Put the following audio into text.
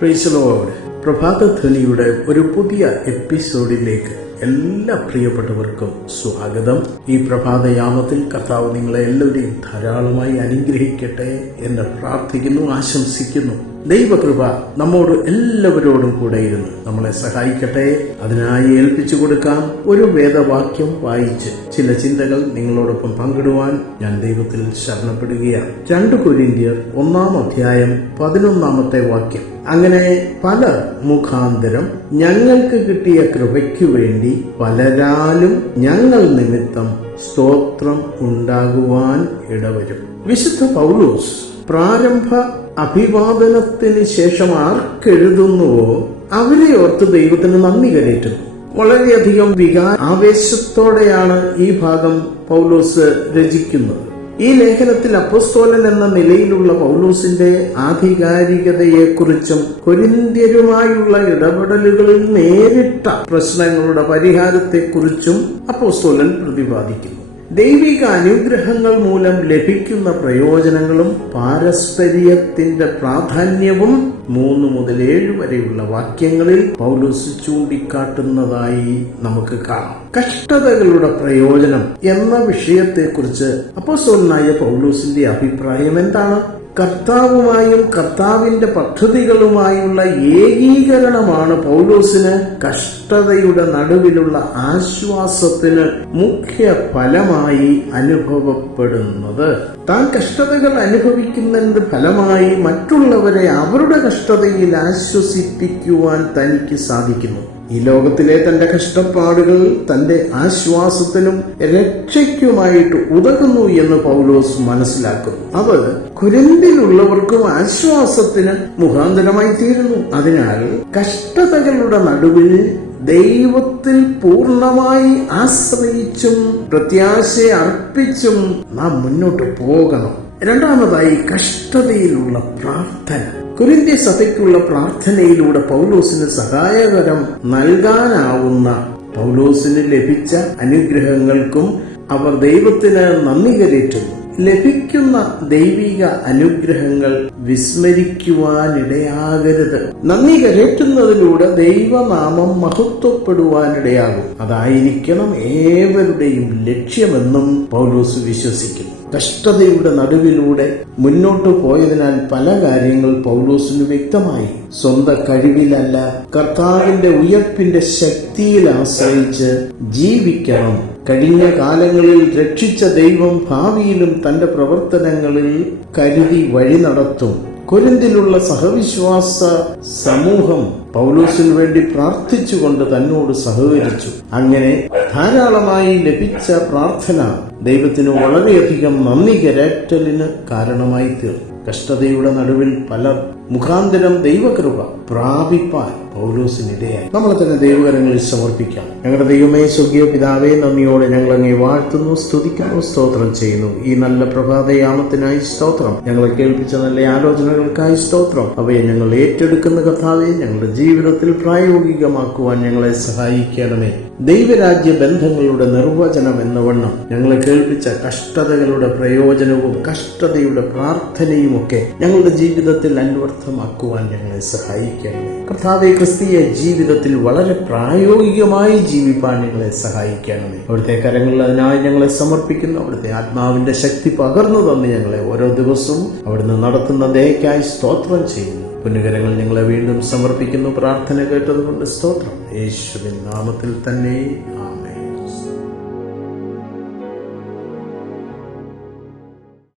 പ്രൈസലോട് പ്രഭാതധ്വനിയുടെ ഒരു പുതിയ എപ്പിസോഡിലേക്ക് എല്ലാ പ്രിയപ്പെട്ടവർക്കും സ്വാഗതം. ഈ പ്രഭാതയാമത്തിൽ കർത്താവ് നിങ്ങളെ എല്ലാവരെയും ധാരാളമായി അനുഗ്രഹിക്കട്ടെ എന്ന് പ്രാർത്ഥിക്കുന്നു ആശംസിക്കുന്നു. ദൈവകൃപ നമ്മോട് എല്ലാവരോടും കൂടെ ഇരുന്ന് നമ്മളെ സഹായിക്കട്ടെ. അതിനായി ഏൽപ്പിച്ചു കൊടുക്കാം ഒരു വേദവാക്യം വായിച്ച് ചില ചിന്തകൾ നിങ്ങളോടൊപ്പം പങ്കിടുവാൻ ഞാൻ ദൈവത്തിൽ ശരണപ്പെടുകയാണ്. രണ്ട് കൊരിന്ത്യർ ഒന്നാം അധ്യായം പതിനൊന്നാമത്തെ വാക്യം. അങ്ങനെ പല മുഖാന്തരം ഞങ്ങൾക്ക് കിട്ടിയ കൃപയ്ക്കു വേണ്ടി പലരാലും ഞങ്ങൾ നിമിത്തം സ്തോത്രം ഉണ്ടാകുവാൻ ഇടവരും. വിശുദ്ധ പൗലോസ് പ്രാരംഭ അഭിവാദനത്തിന് ശേഷം ആർക്കെഴുതുന്നുവോ അവരെ ഓർത്ത് ദൈവത്തിന് നന്ദി കരയറ്റുന്നു വളരെയധികം വികാ ആവേശത്തോടെയാണ് ഈ ഭാഗം പൗലോസ് രചിക്കുന്നത്. ഈ ലേഖനത്തിൽ അപ്പസ്തോലൻ എന്ന നിലയിലുള്ള പൗലൂസിന്റെ ആധികാരികതയെക്കുറിച്ചും കൊരിന്ത്യരുമായുള്ള ഇടപെടലുകളിൽ നേരിട്ട പ്രശ്നങ്ങളുടെ പരിഹാരത്തെക്കുറിച്ചും അപ്പോസ്തോലൻ പ്രതിപാദിക്കുന്നു. ദൈവിക അനുഗ്രഹങ്ങൾ മൂലം ലഭിക്കുന്ന പ്രയോജനങ്ങളും പാരസ്പര്യത്തിന്റെ പ്രാധാന്യവും മൂന്ന് മുതൽ ഏഴ് വരെയുള്ള വാക്യങ്ങളിൽ പൗലോസ് ചൂണ്ടിക്കാട്ടുന്നതായി നമുക്ക് കാണാം. കഷ്ടതകളുടെ പ്രയോജനം എന്ന വിഷയത്തെക്കുറിച്ച് അപ്പോസ്തലനായ പൗലോസിന്റെ അഭിപ്രായം എന്താണ്? കർത്താവുമായും കർത്താവിന്റെ പദ്ധതികളുമായുള്ള ഏകീകരണമാണ് പൗലോസിന് കഷ്ടതയുടെ നടുവിലുള്ള ആശ്വാസത്തിന് മുഖ്യ ഫലമായി അനുഭവപ്പെടുന്നത്. താൻ കഷ്ടതകൾ അനുഭവിക്കുന്നതിന്റെ ഫലമായി മറ്റുള്ളവരെ അവരുടെ കഷ്ടതയിൽ ആശ്വസിപ്പിക്കുവാൻ തനിക്ക് സാധിക്കുന്നു. ഈ ലോകത്തിലെ തന്റെ കഷ്ടപ്പാടുകൾ തന്റെ ആശ്വാസത്തിനും രക്ഷയ്ക്കുമായിട്ട് ഉതകുന്നു എന്ന് പൗലോസ് മനസ്സിലാക്കുന്നു. അത് കുരമ്പിലുള്ളവർക്കും ആശ്വാസത്തിന് മുഖാന്തരമായി തീരുന്നു. അതിനാൽ കഷ്ടതകളുടെ നടുവിൽ ദൈവത്തിൽ പൂർണമായി ആശ്രയിച്ചും പ്രത്യാശ അർപ്പിച്ചും നാം മുന്നോട്ട് പോകണം. രണ്ടാമതായി കഷ്ടതയിലുള്ള പ്രാർത്ഥന. കുരിന്ത്യ സഭയ്ക്കുള്ള പ്രാർത്ഥനയിലൂടെ പൗലോസിന് സഹായകരം നൽകാനാവുന്ന പൗലോസിന് ലഭിച്ച അനുഗ്രഹങ്ങൾക്കും അവർ ദൈവത്തിന് നന്ദി കരേറ്റുന്നു. ലഭിക്കുന്ന ദൈവിക അനുഗ്രഹങ്ങൾ വിസ്മരിക്കുവാനിടയാകരുത്. നന്ദി കരേറ്റുന്നതിലൂടെ ദൈവനാമം മഹത്വപ്പെടുവാനിടയാകും. അതായിരിക്കണം ഏവരുടെയും ലക്ഷ്യമെന്നും പൗലോസ് വിശ്വസിക്കുന്നു. കഷ്ടതയുടെ നടുവിലൂടെ മുന്നോട്ടു പോയതിനാൽ പല കാര്യങ്ങൾ പൗലോസിന് വ്യക്തമായി. സ്വന്തം കഴിവിലല്ല കർത്താവിന്റെ ഉയർപ്പിന്റെ ശക്തിയിൽ ആശ്രയിച്ച് ജീവിക്കണം. കഴിഞ്ഞ കാലങ്ങളിൽ രക്ഷിച്ച ദൈവം ഭാവിയിലും തന്റെ പ്രവർത്തനങ്ങളിൽ കരുതി വഴി നടത്തും. കൊരിന്തിലുള്ള സഹവിശ്വാസ സമൂഹം പൗലോസിന് വേണ്ടി പ്രാർത്ഥിച്ചുകൊണ്ട് തന്നോട് സഹകരിച്ചു. അങ്ങനെ ധാരാളമായി ലഭിച്ച പ്രാർത്ഥന ദൈവത്തിന് വളരെയധികം നന്ദി കരറ്റലിന് കാരണമായി തീർന്നു. കഷ്ടതയുടെ നടുവിൽ പലർ മുഖാന്തരം ദൈവകൃപ പ്രാപിപ്പാൻ പൗലോസിനിടയായി. നമ്മളെ തന്നെ ദൈവകരങ്ങളിൽ സമർപ്പിക്കാം. ഞങ്ങളുടെ ദൈവമേ സ്വർഗീയ പിതാവേ നന്ദിയോടെ ഞങ്ങൾ അങ്ങേ വാഴ്ത്തുന്നു സ്തുതിക്കുന്നു സ്തോത്രം ചെയ്യുന്നു. ഈ നല്ല പ്രഭാതയാമത്തിനായി സ്തോത്രം. ഞങ്ങളെ കേൾപ്പിച്ച നല്ല ആലോചനകൾക്കായി സ്തോത്രം. അവയെ ഞങ്ങൾ ഏറ്റെടുക്കുന്ന കഥാവെ ഞങ്ങളുടെ ജീവിതത്തിൽ പ്രായോഗികമാക്കുവാൻ ഞങ്ങളെ സഹായിക്കണമേ. ദൈവരാജ്യ ബന്ധങ്ങളുടെ നിർവചനം എന്നവണ്ണം ഞങ്ങളെ കേൾപ്പിച്ച കഷ്ടതകളുടെ പ്രയോജനവും കഷ്ടതയുടെ പ്രാർത്ഥനയും ഒക്കെ ഞങ്ങളുടെ ജീവിതത്തിൽ അന്വർത്ഥമാക്കുവാൻ ഞങ്ങളെ സഹായിക്കണം കർത്താവെ ക്രിസ്തീയ ജീവിതത്തിൽ വളരെ പ്രായോഗികമായി ജീവിപ്പാൻ ഞങ്ങളെ സഹായിക്കണമേ അവിടുത്തെ കരങ്ങളിൽ അതിനായി ഞങ്ങളെ സമർപ്പിക്കുന്നു. അവിടുത്തെ ആത്മാവിന്റെ ശക്തി പകർന്നു തന്ന് ഞങ്ങളെ ഓരോ ദിവസവും അവിടുന്ന് നടത്തുന്ന ദയക്കായി സ്തോത്രം ചെയ്യുന്നു. പുണ്യകരങ്ങൾ ഞങ്ങളെ വീണ്ടും സമർപ്പിക്കുന്നു പ്രാർത്ഥന കേട്ടതുകൊണ്ട് സ്തോത്രം. യേശുവിൻ നാമത്തിൽ തന്നെ